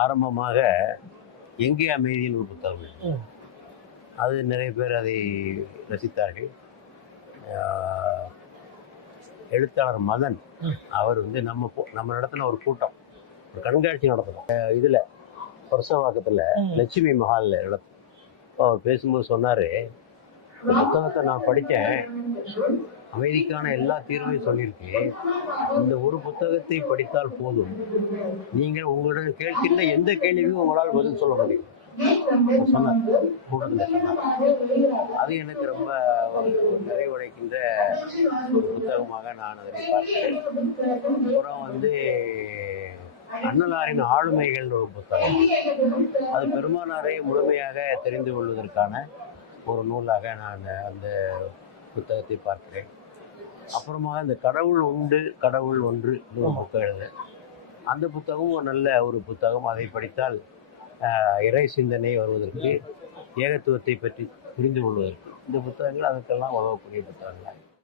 ஆரம்பமாக எங்கே அமைதியின் ஒரு புத்தகம் இருக்கு. அது நிறைய பேர் அதை ரசித்தார்கள். எழுத்தாளர் மதன் அவர் நம்ம நடத்தின ஒரு கூட்டம், ஒரு கண்காட்சி நடத்தணும் இதில் புரசவாக்கத்தில் லட்சுமி மஹாலில் நடத்தும். அவர் பேசும்போது சொன்னார், இந்த புத்தகத்தை நான் படித்தேன், அமைதிக்கான எல்லா தீர்வையும் சொல்லியிருக்கு. இந்த ஒரு புத்தகத்தை படித்தால் போதும், நீங்கள் உங்களிடம் கேட்கின்ற எந்த கேள்வியும் உங்களால் பதில் சொல்ல முடியும் சொன்னார். கூட்டத்தில் சொன்னார். அது எனக்கு ரொம்ப நிறைவடைக்கின்ற ஒரு புத்தகமாக நான் அதனை பார்த்தேன். அப்புறம் அண்ணலாரின் ஆளுமைகள் ஒரு புத்தகம், அது பெருமானாரை முழுமையாக தெரிந்து கொள்வதற்கான ஒரு நூலாக நான் அந்த புத்தகத்தை பார்க்கிறேன். அப்புறமா இந்த கடவுள் உண்டு கடவுள் ஒன்று ஒரு புத்தகம் எழுதுறேன். அந்த புத்தகமும் ஒரு நல்ல ஒரு புத்தகம். அதை படித்தால் இறை சிந்தனை வருவதற்கு, ஏகத்துவத்தை பற்றி புரிந்து கொள்வதற்கு இந்த புத்தகங்கள் அதுக்கெல்லாம் உதவக்கூடிய புத்தகங்கள்.